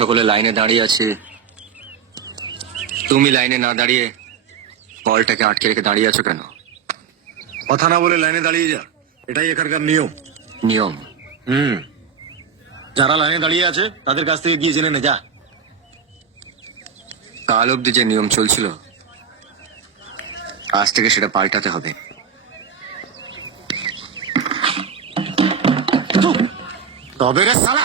সকলে লাইনে দাঁড়িয়ে আছে, তুমি লাইনে না দাঁড়িয়ে কলটাকে আটকে রেখে দাঁড়িয়ে আছো কেন? কথা না বলে লাইনে দাঁড়িয়ে যা, এটাই এখানকার নিয়ম। নিয়ম? যারা লাইনে দাঁড়িয়ে আছে তাদের কাছ থেকে গিয়ে জেনে নে যা। কাল অব্দি যে নিয়ম চলছিল, আজ থেকে সেটা পাল্টাতে হবে। তবে রে সালা,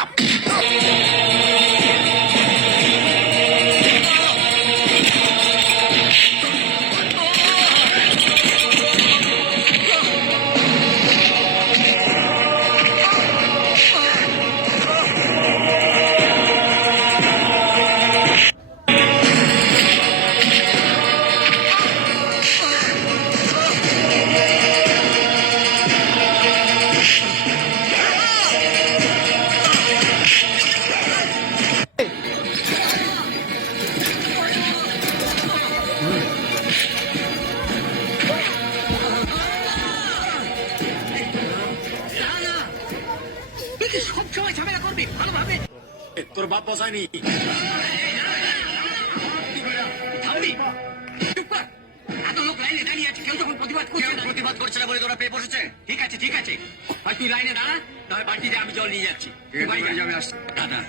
তোর বাপ বসায়নি। এত লোক লাইনে দাঁড়িয়ে আছে, কেউ যখন প্রতিবাদ করছে না বলে তোরা পেয়ে বসেছে। ঠিক আছে ঠিক আছে, হয় তুই লাইনে দাঁড়া, তবে বাড়িতে আমি জল নিয়ে যাচ্ছি। দাদা,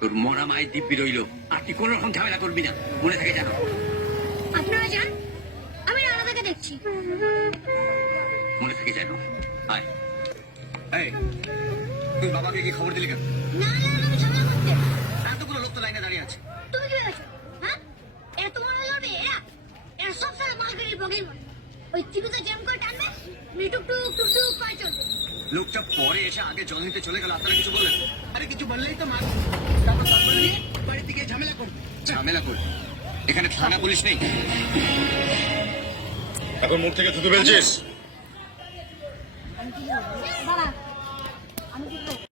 তোর মরা মায়ের দিব্যি রইলো, আর তুই কোন রকম ঝামেলা করবি না, মনে থাকে জানো। আপনারা যান, আমি রানা থেকে দেখছি। মনে থাকে জানো। আয়, তুই বাবাকে কি খবর দিলি কেন? না না, আমি ঝামেলা করতে। এতগুলো লোক তো লাইনে দাঁড়িয়ে আছে। তুমি কি ভেবেছো? হ্যাঁ, এত মনে লড়বে এরা? এরা সব সময় মালগাড়ির বগির মতো। ওই চিকুতে জ্যাম করে টানবে, টুক টুক টুক টুক পায়ে চলবে। লোকটা পরে এসে আগে জল নিতে চলে গেল, আপনারা কিছু বললেন? আরে কিছু বললেই তো মার বাড়ি থেকে ঝামেলা করবো। ঝামেলা করবে? এখানে থানা পুলিশ নেই? এখন মুখ থেকে থুতু ফেলছিস? বাবা